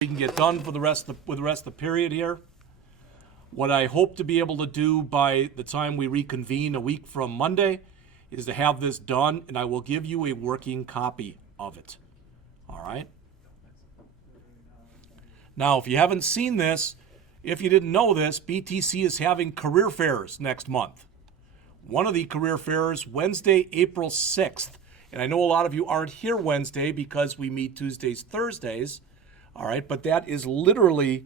we can get done for the rest of the period here. What I hope to be able to do by the time we reconvene a week from Monday is to have this done, and I will give you a working copy of it. All right? Now, if you haven't seen this, if you didn't know this, BTC is having career fairs next month. One of the career fairs, Wednesday, April 6th. And I know a lot of you aren't here Wednesday because we meet Tuesdays, Thursdays. All right, but that is literally,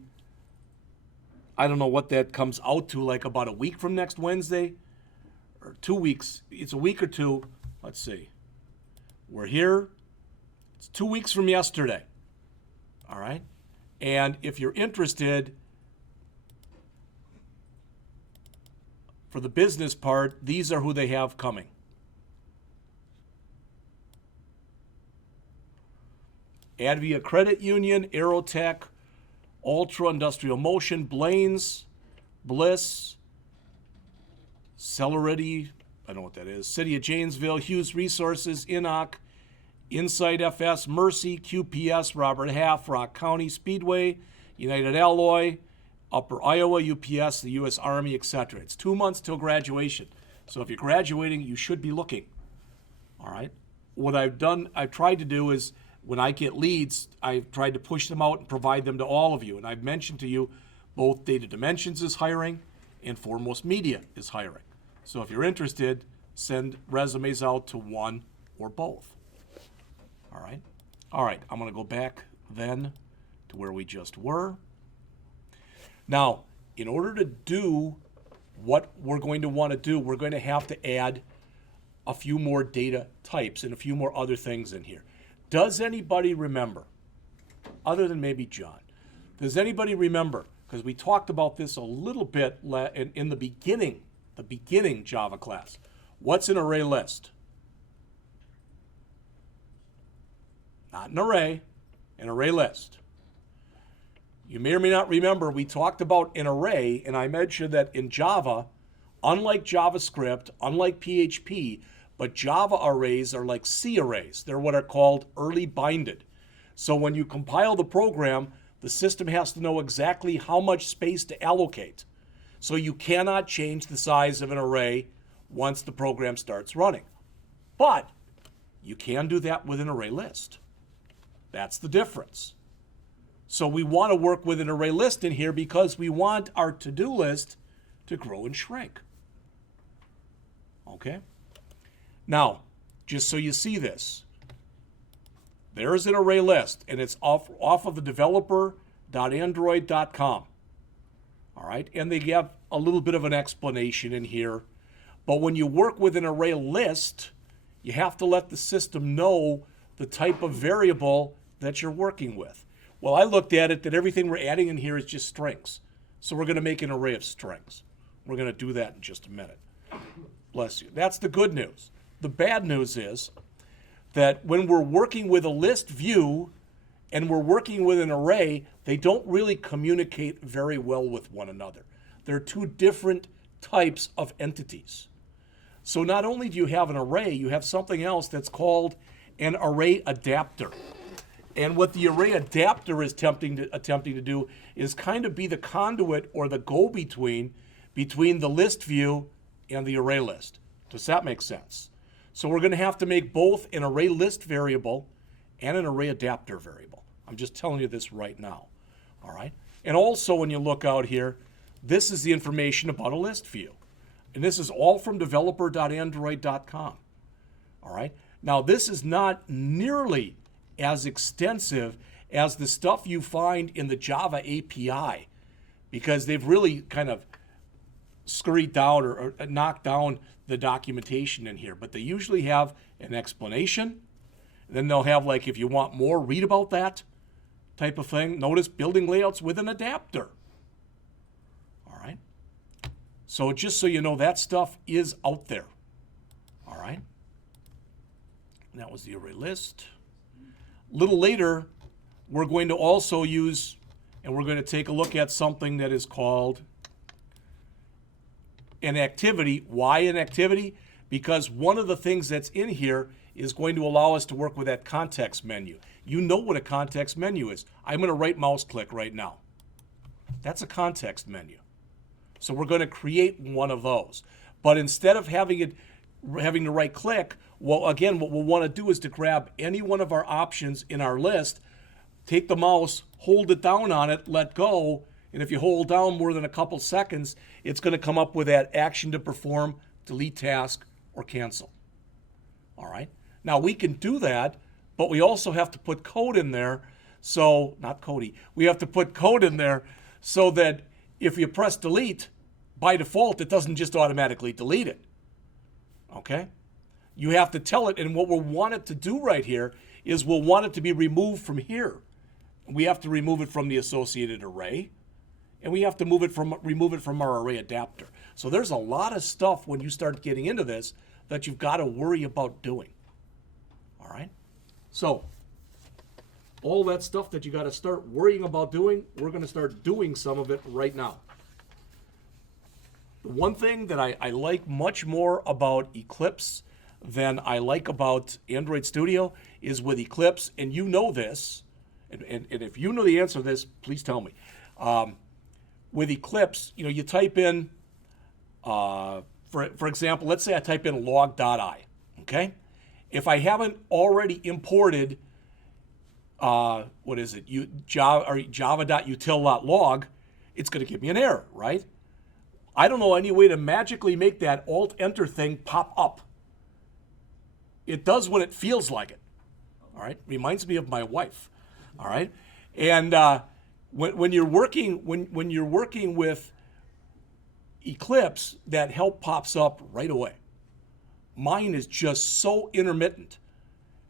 I don't know what that comes out to, like about a week from next Wednesday or 2 weeks. It's a week or two. Let's see. We're here. It's 2 weeks from yesterday. All right. And if you're interested, for the business part, these are who they have coming. Advia Credit Union, Aerotech, Ultra Industrial Motion, Blaine's, Bliss, Celerity, I don't know what that is, City of Janesville, Hughes Resources, Inoc, Insight FS, Mercy, QPS, Robert Half, Rock County Speedway, United Alloy, Upper Iowa, UPS, the U.S. Army, etc. It's 2 months till graduation. So if you're graduating, you should be looking. All right? What I've tried to do is, when I get leads, I've tried to push them out and provide them to all of you. And I've mentioned to you, both Data Dimensions is hiring and Foremost Media is hiring. So if you're interested, send resumes out to one or both. All right? All right, I'm going to go back then to where we just were. Now, in order to do what we're going to want to do, we're going to have to add a few more data types and a few more other things in here. Does anybody remember, other than maybe John, does anybody remember, because we talked about this a little bit in the beginning Java class, what's an array list? Not an array list. You may or may not remember, we talked about an array, and I mentioned that in Java, unlike JavaScript, unlike PHP, but Java arrays are like C arrays. They're what are called early binded. So when you compile the program, the system has to know exactly how much space to allocate. So you cannot change the size of an array once the program starts running. But you can do that with an array list. That's the difference. So we want to work with an array list in here because we want our to-do list to grow and shrink. Okay? Now, just so you see this, there's an array list, and it's off of the developer.android.com. All right? And they have a little bit of an explanation in here. But when you work with an array list, you have to let the system know the type of variable that you're working with. Well, I looked at it that everything we're adding in here is just strings. So we're going to make an array of strings. We're going to do that in just a minute. Bless you. That's the good news. The bad news is that when we're working with a list view and we're working with an array, they don't really communicate very well with one another. They're two different types of entities. So not only do you have an array, you have something else that's called an array adapter. And what the array adapter is attempting to do is kind of be the conduit or the go-between between the list view and the array list. Does that make sense? So we're going to have to make both an array list variable and an array adapter variable. I'm just telling you this right now. All right? And also when you look out here, this is the information about a list view. And this is all from developer.android.com. All right? Now this is not nearly as extensive as the stuff you find in the Java API, because they've really kind of scurried down or knocked down the documentation in here. But they usually have an explanation. Then they'll have, like, if you want more, read about that type of thing. Notice building layouts with an adapter. All right? So just so you know, that stuff is out there. All right? And that was the array list. A little later, we're going to also use, and we're going to take a look at something that is called an activity. Why an activity? Because one of the things that's in here is going to allow us to work with that context menu. You know what a context menu is. I'm going to right mouse click right now. That's a context menu. So we're going to create one of those. But instead of having to right click, well, again, what we'll want to do is to grab any one of our options in our list, take the mouse, hold it down on it, let go, and if you hold down more than a couple seconds, it's going to come up with that action to perform, delete task, or cancel. All right? Now, we can do that, but we also have to put code in there. So, not Cody, we have to put code in there so that if you press delete, by default, it doesn't just automatically delete it. Okay? You have to tell it, and what we'll want it to do right here is we'll want it to be removed from here. We have to remove it from the associated array, and we have to remove it from our array adapter. So there's a lot of stuff when you start getting into this that you've got to worry about doing. All right? So all that stuff that you got to start worrying about doing, we're going to start doing some of it right now. The one thing that I like much more about Eclipse than I like about Android Studio is with Eclipse, and you know this, and if you know the answer to this, please tell me. With Eclipse, you type in, for example, let's say I type in log.i, okay? If I haven't already imported, java.util.log, it's going to give me an error, right? I don't know any way to magically make that Alt-Enter thing pop up. It does when it feels like it. All right, reminds me of my wife. All right, and when you're working with Eclipse, that help pops up right away. Mine is just so intermittent,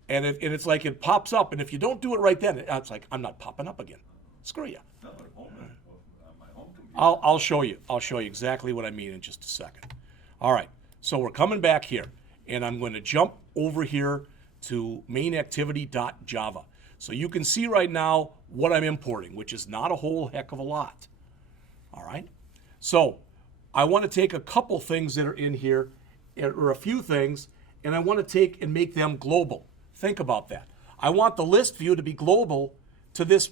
and it's like it pops up, and if you don't do it right then, it's like I'm not popping up again. Screw you. I'll show you. I'll show you exactly what I mean in just a second. All right, so we're coming back here, and I'm going to jump over here to mainActivity.java. So you can see right now what I'm importing, which is not a whole heck of a lot. All right, so I want to take a couple things that are in here, or a few things, and I want to take and make them global. Think about that. I want the list view to be global to this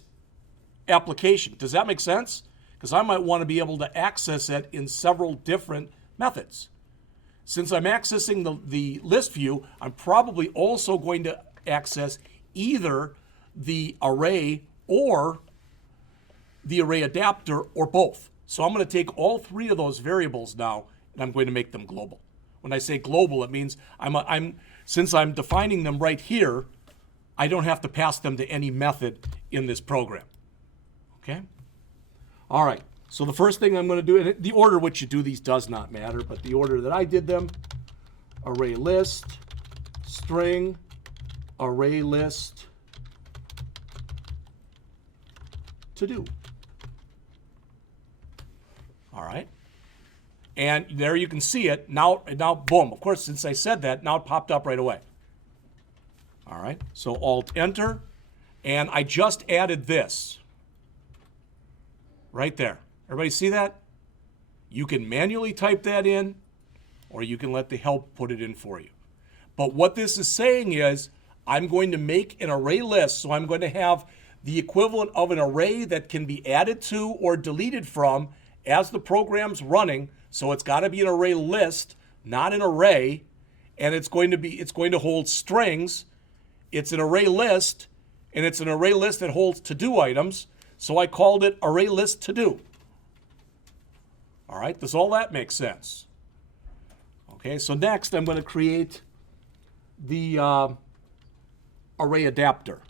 application. Does that make sense? Because I might want to be able to access it in several different methods. Since I'm accessing the list view, I'm probably also going to access either the array or the array adapter or both. So I'm going to take all three of those variables now, and I'm going to make them global. When I say global, it means since I'm defining them right here, I don't have to pass them to any method in this program. Okay? All right, so the first thing I'm going to do, and the order which you do these does not matter, but the order that I did them, array list, string, array list, to do. All right, and there you can see it. Now, boom, of course, since I said that, now it popped up right away. All right, so Alt-Enter, and I just added this. Right there. Everybody see that? You can manually type that in, or you can let the help put it in for you. But what this is saying is, I'm going to make an array list, so I'm going to have the equivalent of an array that can be added to or deleted from as the program's running. So it's got to be an array list, not an array, and it's going to hold strings. It's an array list, and it's an array list that holds to-do items. So I called it array list to do. All right, does all that make sense? Okay, so next I'm going to create the array adapter.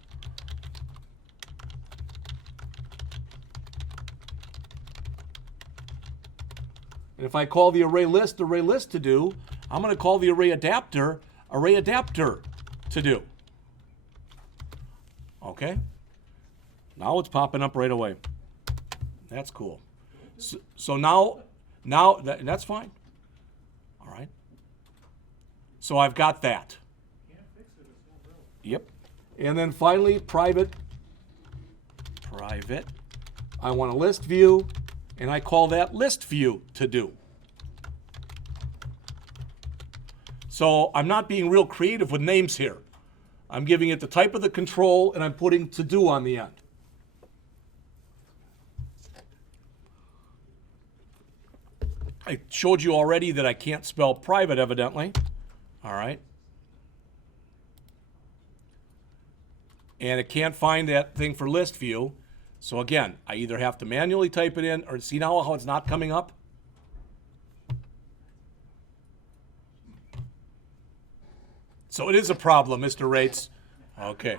And if I call the array list to do, I'm going to call the array adapter to do. Okay? Now it's popping up right away. That's cool. So now that's fine. All right. So I've got that. Yep. And then finally, private. I want a list view, and I call that list view to do. So I'm not being real creative with names here. I'm giving it the type of the control, and I'm putting to do on the end. I showed you already that I can't spell private, evidently. All right. And it can't find that thing for list view. So again, I either have to manually type it in, or see now how it's not coming up? So it is a problem, Mr. Rates. Okay.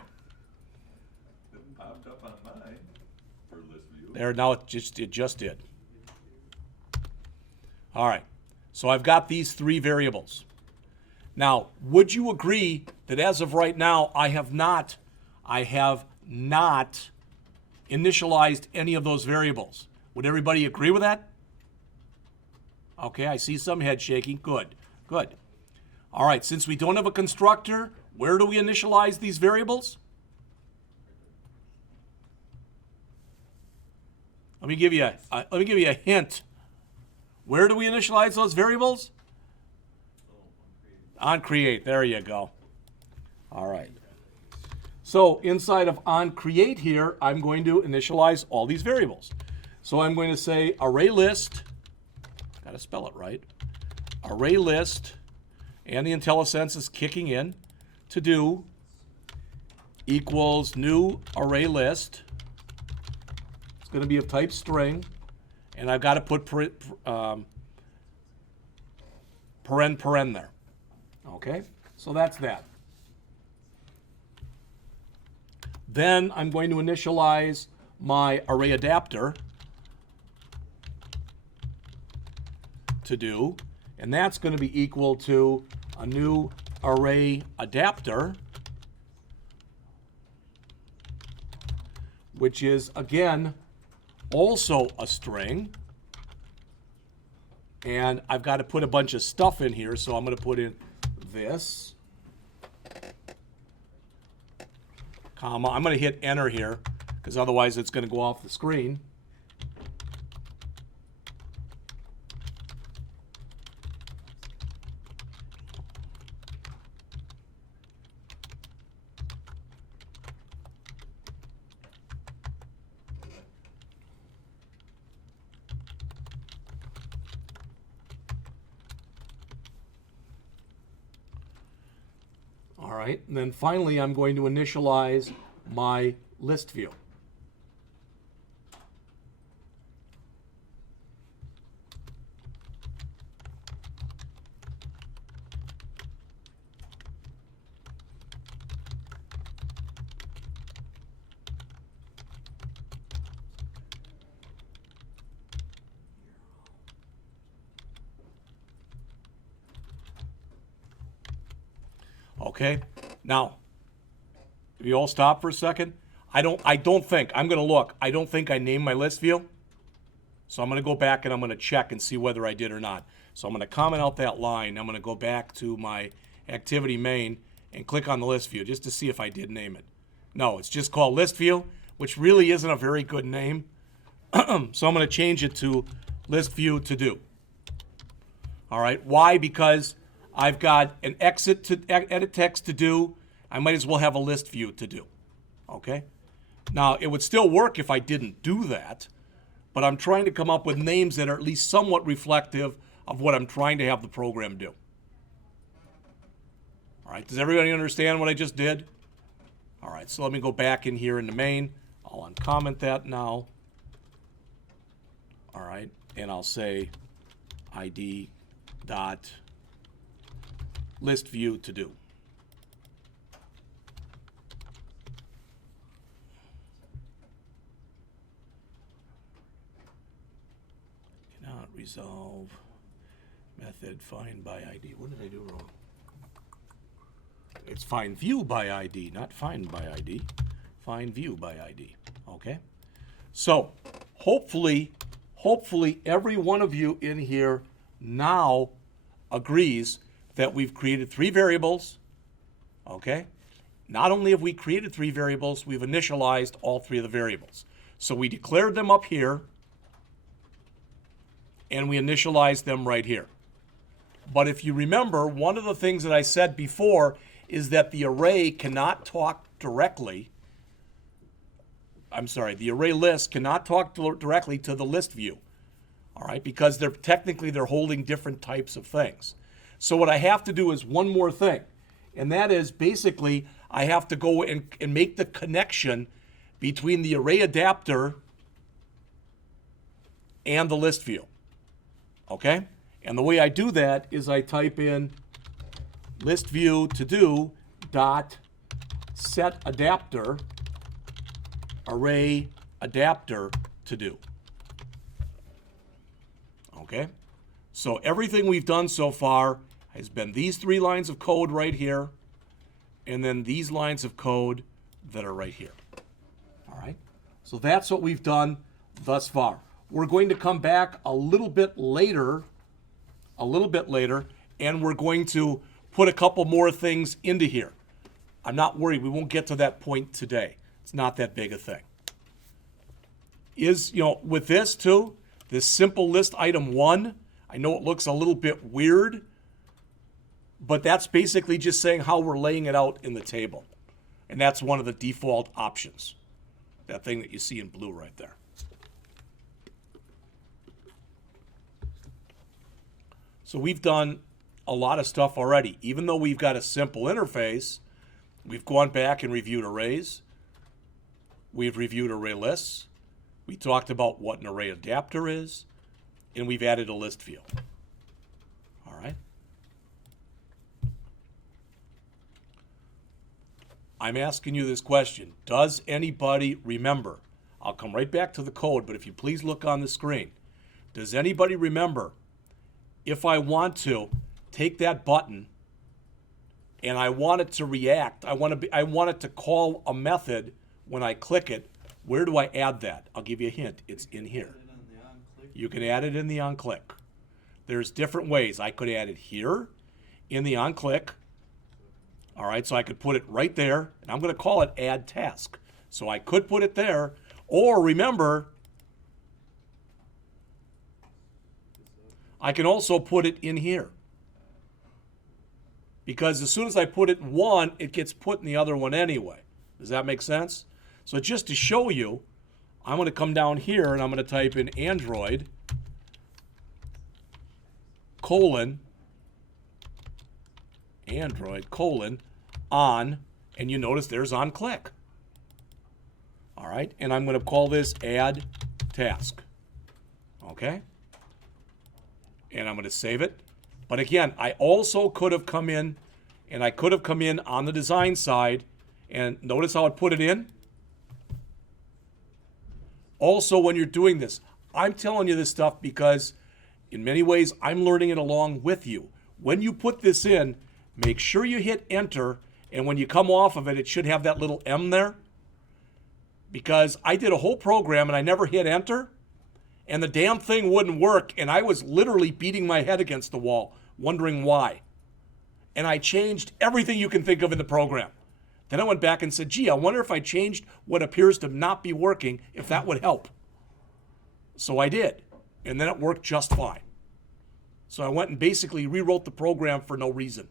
It popped up on mine for Listview. There, now it just did. All right. So I've got these three variables. Now, would you agree that as of right now, I have not initialized any of those variables? Would everybody agree with that? Okay, I see some head shaking. Good, good. All right, since we don't have a constructor, where do we initialize these variables? Let me give you a hint. Where do we initialize those variables? On create. There you go. All right. So inside of on create here, I'm going to initialize all these variables. So I'm going to say array list. Got to spell it right. Array list, and the IntelliSense is kicking in. To do equals new array list. It's going to be of type string, and I've got to put paren there. Okay, so that's that. Then I'm going to initialize my array adapter to do, and that's going to be equal to a new array adapter, which is again also a string. And I've got to put a bunch of stuff in here, so I'm going to put in this, comma. I'm going to hit enter here because otherwise it's going to go off the screen. All right, and then finally I'm going to initialize my list view. Okay, now, if you all stop for a second, I don't think, I'm going to look, I don't think I named my list view. So I'm going to go back and I'm going to check and see whether I did or not. So I'm going to comment out that line. I'm going to go back to my activity main and click on the list view just to see if I did name it. No, it's just called list view, which really isn't a very good name. So I'm going to change it to list view to do. All right, why? Because I've got an exit to edit text to do. I might as well have a list view to do. Okay? Now, it would still work if I didn't do that, but I'm trying to come up with names that are at least somewhat reflective of what I'm trying to have the program do. All right, does everybody understand what I just did? All right, so let me go back in here in the main. I'll uncomment that now. All right, and I'll say id dot list view to do. Cannot resolve method find by ID. What did I do wrong? It's find view by ID, not find by ID. Find view by ID. Okay? So hopefully every one of you in here now agrees that we've created three variables, okay? Not only have we created three variables, we've initialized all three of the variables. So we declared them up here, and we initialized them right here. But if you remember, one of the things that I said before is that the array cannot talk directly. The array list cannot talk directly to the list view. All right, because they're holding different types of things. So what I have to do is one more thing, and that is basically I have to go and make the connection between the array adapter and the list view. Okay? And the way I do that is I type in listview to do dot set adapter array adapter to do. Okay? So everything we've done so far has been these 3 lines of code right here, and then these lines of code that are right here. All right? So that's what we've done thus far. We're going to come back a little bit later, and we're going to put a couple more things into here. I'm not worried. We won't get to that point today. It's not that big a thing. With this too, this simple list item 1, I know it looks a little bit weird, but that's basically just saying how we're laying it out in the table. And that's one of the default options. That thing that you see in blue right there. So we've done a lot of stuff already. Even though we've got a simple interface, we've gone back and reviewed arrays. We've reviewed array lists. We talked about what an array adapter is, and we've added a list view. All right. I'm asking you this question. Does anybody remember? I'll come right back to the code, but if you please look on the screen. Does anybody remember if I want to take that button and I want it to react, I want it to call a method when I click it, where do I add that? I'll give you a hint. It's in here. You can add it in the onClick. There's different ways. I could add it here in the onClick. All right, so I could put it right there, and I'm going to call it add task. So I could put it there, or remember, I can also put it in here. Because as soon as I put it in one, it gets put in the other one anyway. Does that make sense? So just to show you, I'm going to come down here and I'm going to type in Android : on, and you notice there's onClick. All right, and I'm going to call this add task. Okay? And I'm going to save it. But again, I also could have come in, and I could have come in on the design side, and notice how it put it in? Also, when you're doing this, I'm telling you this stuff because in many ways, I'm learning it along with you. When you put this in, make sure you hit enter, and when you come off of it, it should have that little M there. Because I did a whole program and I never hit enter, and the damn thing wouldn't work, and I was literally beating my head against the wall, wondering why. And I changed everything you can think of in the program. Then I went back and said, gee, I wonder if I changed what appears to not be working, if that would help. So I did, and then it worked just fine. So I went and basically rewrote the program for no reason.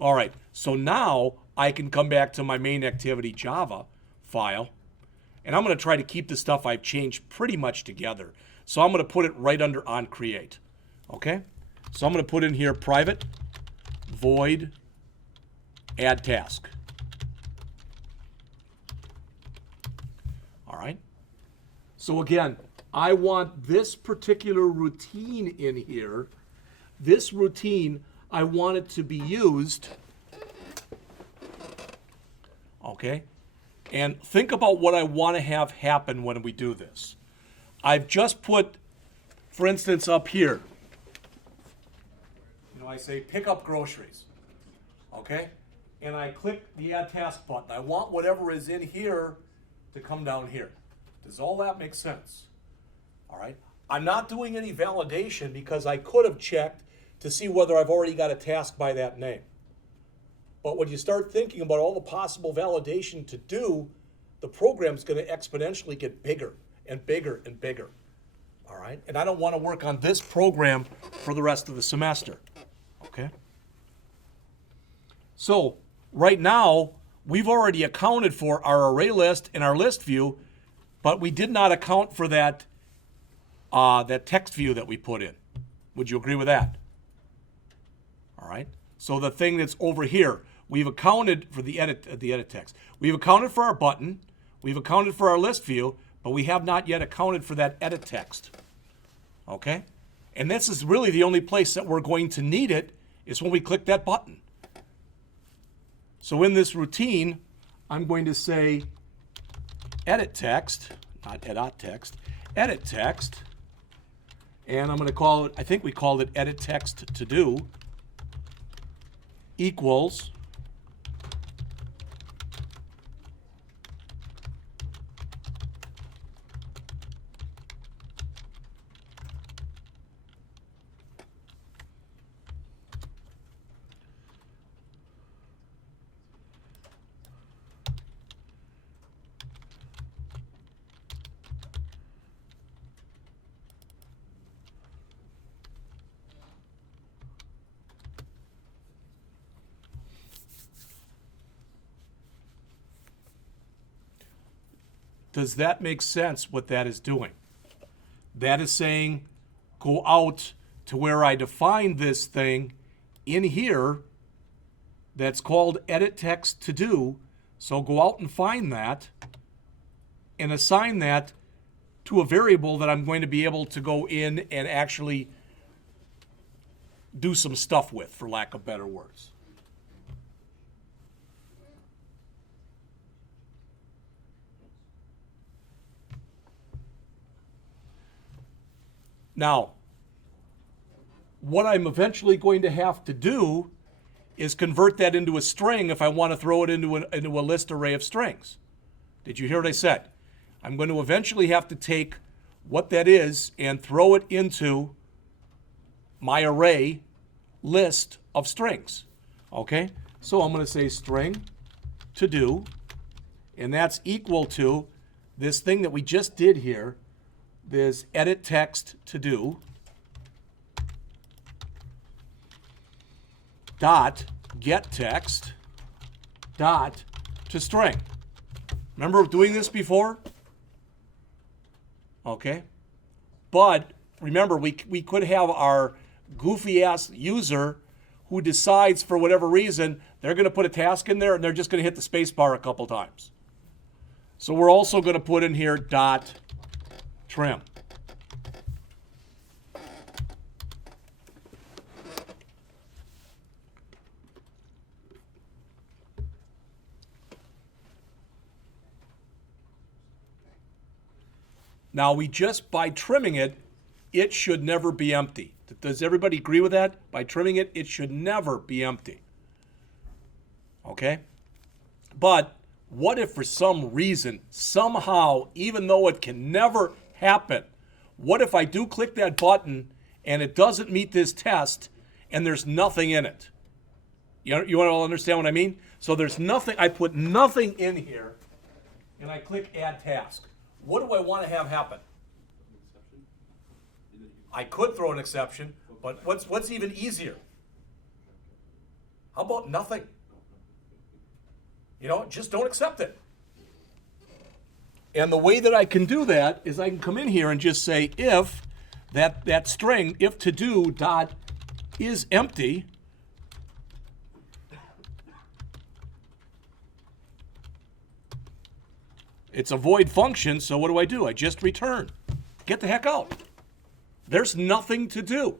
All right, so now I can come back to my main activity Java file, and I'm going to try to keep the stuff I've changed pretty much together. So I'm going to put it right under onCreate. Okay? So I'm going to put in here private void add task. All right? So again, I want this particular routine in here. This routine, I want it to be used. Okay? And think about what I want to have happen when we do this. I've just put, for instance, up here, I say pick up groceries, okay? And I click the add task button. I want whatever is in here to come down here. Does all that make sense? All right? I'm not doing any validation because I could have checked to see whether I've already got a task by that name. But when you start thinking about all the possible validation to do, the program's going to exponentially get bigger and bigger and bigger. All right? And I don't want to work on this program for the rest of the semester. Okay? So right now, we've already accounted for our array list and our list view, but we did not account for that text view that we put in. Would you agree with that? All right. So the thing that's over here, we've accounted for the edit text. We've accounted for our button. We've accounted for our list view, but we have not yet accounted for that edit text. Okay? And this is really the only place that we're going to need it is when we click that button. So in this routine, I'm going to say edit text, not edit text, edit text, and I'm going to call it, I think we called it edit text to do, equals Does that make sense what that is doing? That is saying go out to where I define this thing in here that's called edit text to do. So go out and find that and assign that to a variable that I'm going to be able to go in and actually do some stuff with, for lack of better words. Now, what I'm eventually going to have to do is convert that into a string if I want to throw it into a list array of strings. Did you hear what I said? I'm going to eventually have to take what that is and throw it into my array list of strings. Okay? So I'm going to say string to do, and that's equal to this thing that we just did here, this edit text to do dot get text dot to string. Remember doing this before? Okay. But remember, we could have our goofy ass user who decides for whatever reason they're going to put a task in there and they're just going to hit the space bar a couple times. So we're also going to put in here dot trim. Now we just, by trimming it, it should never be empty. Does everybody agree with that? By trimming it, it should never be empty. Okay? But what if for some reason, somehow, even though it can never happen, what if I do click that button and it doesn't meet this test and there's nothing in it? You want to all understand what I mean? So there's nothing, I put nothing in here and I click add task. What do I want to have happen? I could throw an exception, but what's even easier? How about nothing? You know, just don't accept it. And the way that I can do that is I can come in here and just say if that string, if to do dot is empty, it's a void function, so what do? I just return. Get the heck out. There's nothing to do.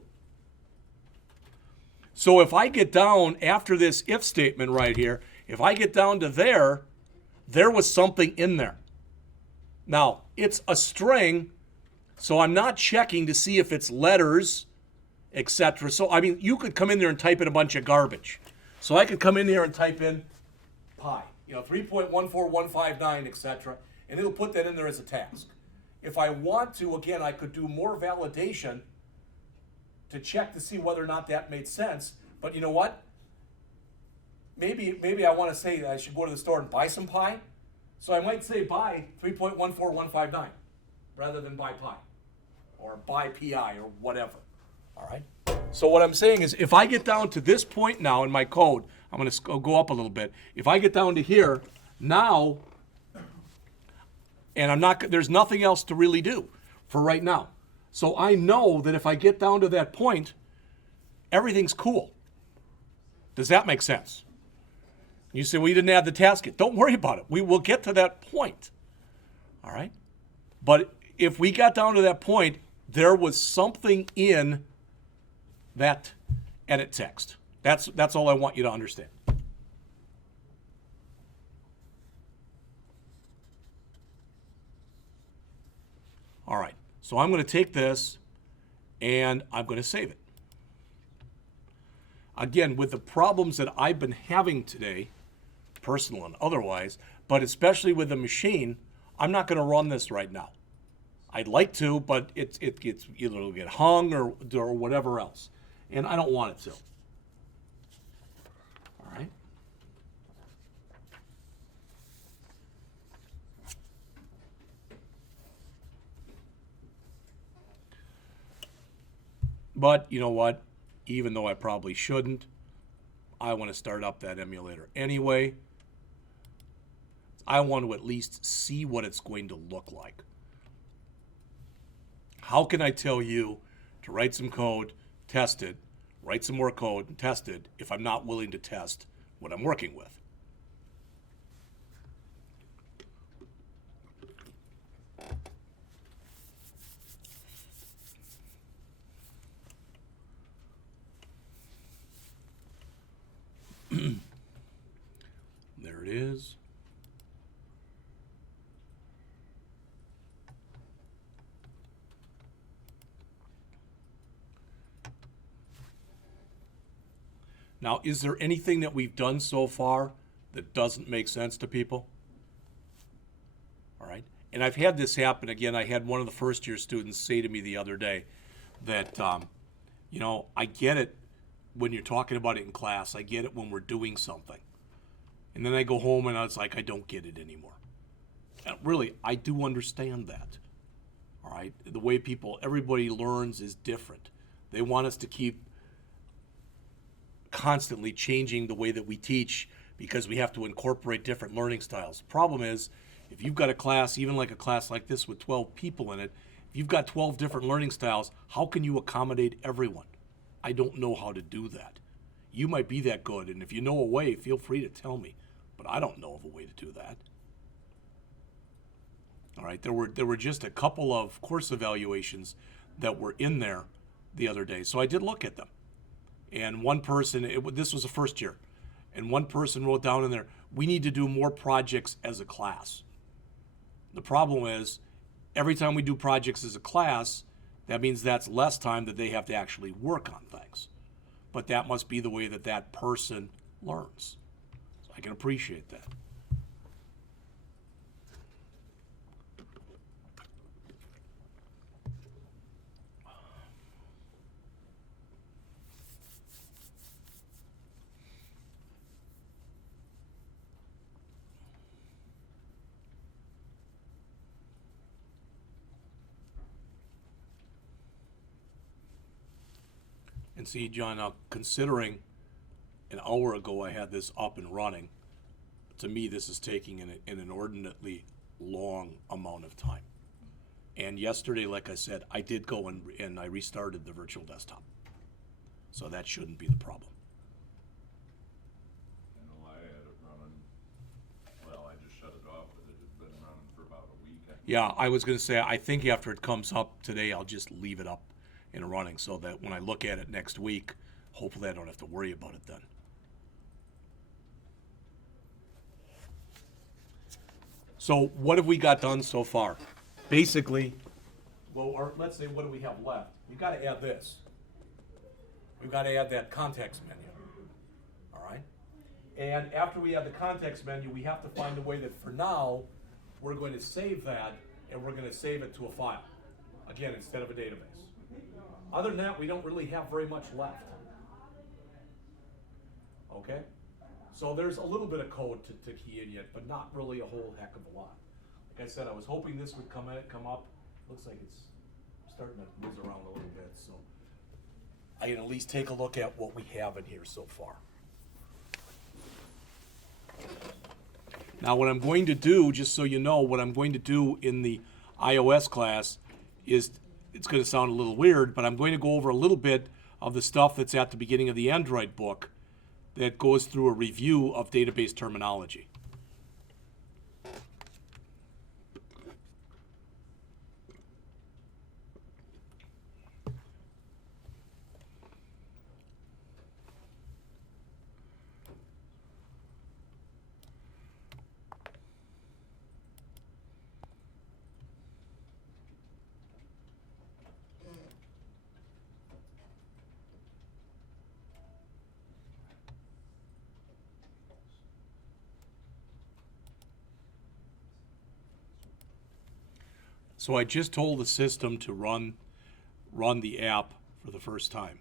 So if I get down after this if statement right here, if I get down to there was something in there. Now, it's a string, so I'm not checking to see if it's letters, etc. So, I mean, you could come in there and type in a bunch of garbage. So I could come in here and type in pi, 3.14159, etc., and it'll put that in there as a task. If I want to, again, I could do more validation to check to see whether or not that made sense. But you know what? Maybe I want to say that I should go to the store and buy some pi. So I might say buy 3.14159 rather than buy pi or buy pi or whatever. All right? So what I'm saying is, if I get down to this point now in my code, I'm going to go up a little bit. If I get down to here, now, and there's nothing else to really do for right now. So I know that if I get down to that point, everything's cool. Does that make sense? You say, well, you didn't add the task yet. Don't worry about it. We will get to that point. All right? But if we got down to that point, there was something in that edit text. That's all I want you to understand. All right. So I'm going to take this and I'm going to save it. Again, with the problems that I've been having today, personal and otherwise, but especially with the machine, I'm not going to run this right now. I'd like to, but it'll get hung or whatever else, and I don't want it to. All right. But you know what? Even though I probably shouldn't, I want to start up that emulator anyway. I want to at least see what it's going to look like. How can I tell you to write some code, test it, write some more code, and test it if I'm not willing to test what I'm working with? There it is. Now, is there anything that we've done so far that doesn't make sense to people? All right. And I've had this happen again. I had one of the first year students say to me the other day that, I get it when you're talking about it in class. I get it when we're doing something. And then I go home and I was like, I don't get it anymore. And really, I do understand that. All right. The way everybody learns is different. They want us to keep constantly changing the way that we teach because we have to incorporate different learning styles. The problem is, if you've got a class, even like a class like this with 12 people in it, if you've got 12 different learning styles, how can you accommodate everyone? I don't know how to do that. You might be that good, and if you know a way, feel free to tell me. But I don't know of a way to do that. All right, there were just a couple of course evaluations that were in there the other day, so I did look at them. And one person, this was a first year, and one person wrote down in there, we need to do more projects as a class. The problem is, every time we do projects as a class, that means that's less time that they have to actually work on things. But that must be the way that that person learns. So I can appreciate that. And see, John, now considering an hour ago I had this up and running, to me this is taking an inordinately long amount of time. And yesterday, like I said, I did go and I restarted the virtual desktop. So that shouldn't be the problem. I know I had it running, well, I just shut it off, but it had been running for about a week. Yeah, I was going to say, I think after it comes up today, I'll just leave it up and running so that when I look at it next week, hopefully I don't have to worry about it then. So what have we got done so far? Basically, well, or let's say, what do we have left? We've got to add this. We've got to add that context menu. All right? And after we add the context menu, we have to find a way that for now, we're going to save that, and we're going to save it to a file. Again, instead of a database. Other than that, we don't really have very much left. Okay? So there's a little bit of code to key in yet, but not really a whole heck of a lot. Like I said, I was hoping this would come up. Looks like it's starting to whiz around a little bit. So I can at least take a look at what we have in here so far. Now what I'm going to do, just so you know, what I'm going to do in the iOS class is, it's going to sound a little weird, but I'm going to go over a little bit of the stuff that's at the beginning of the Android book that goes through a review of database terminology. So I just told the system to run the app for the first time.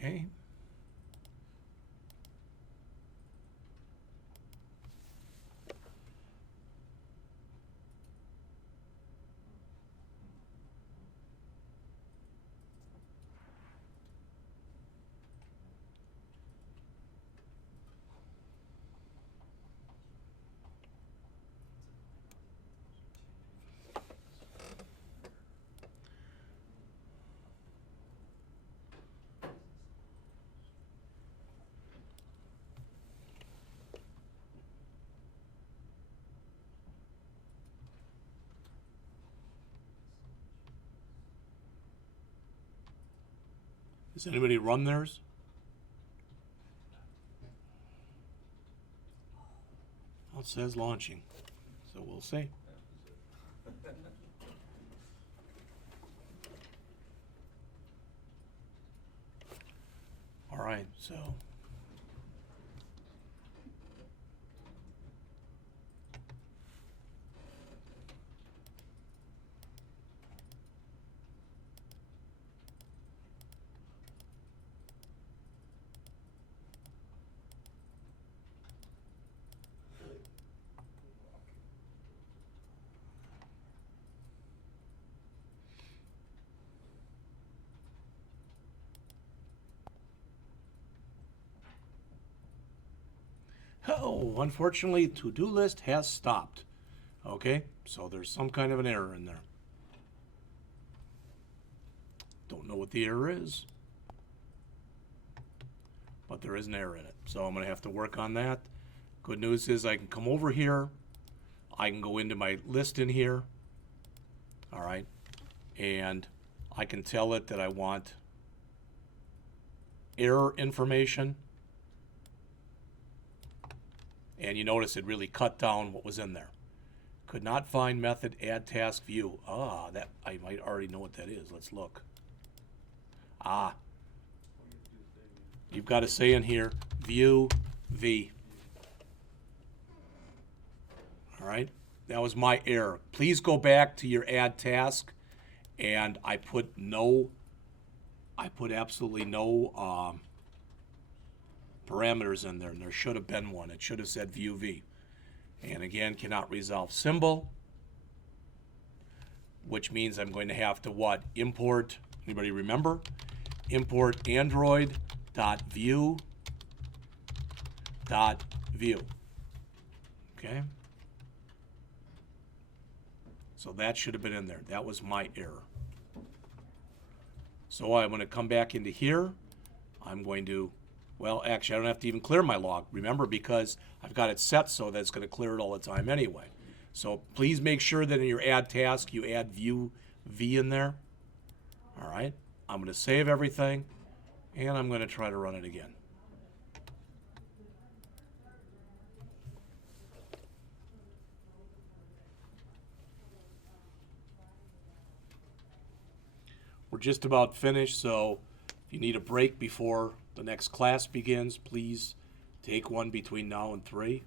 Okay. Does anybody run theirs? Well, it says launching, so we'll see. All right, so oh, unfortunately, ToDoList has stopped. Okay, so there's some kind of an error in there. Don't know what the error is, but there is an error in it. So I'm going to have to work on that. Good news is I can come over here. I can go into my list in here. All right, and I can tell it that I want error information. And you notice it really cut down what was in there. Could not find method add task view. Ah, that I might already know what that is. Let's look. Ah, you've got to say in here view v. All right, that was my error. Please go back to your add task, and I put absolutely no parameters in there, and there should have been one. It should have said view v. And again, cannot resolve symbol. which means I'm going to have to what? Import, anybody remember? Import Android.view. .view. Okay? So that should have been in there. That was my error. So I'm going to come back into here. I'm going to, well, actually, I don't have to even clear my log, remember, because I've got it set so that it's going to clear it all the time anyway. So please make sure that in your add task, you add view V in there. All right. I'm going to save everything, and I'm going to try to run it again. We're just about finished, so if you need a break before the next class begins, please take one between now and 3.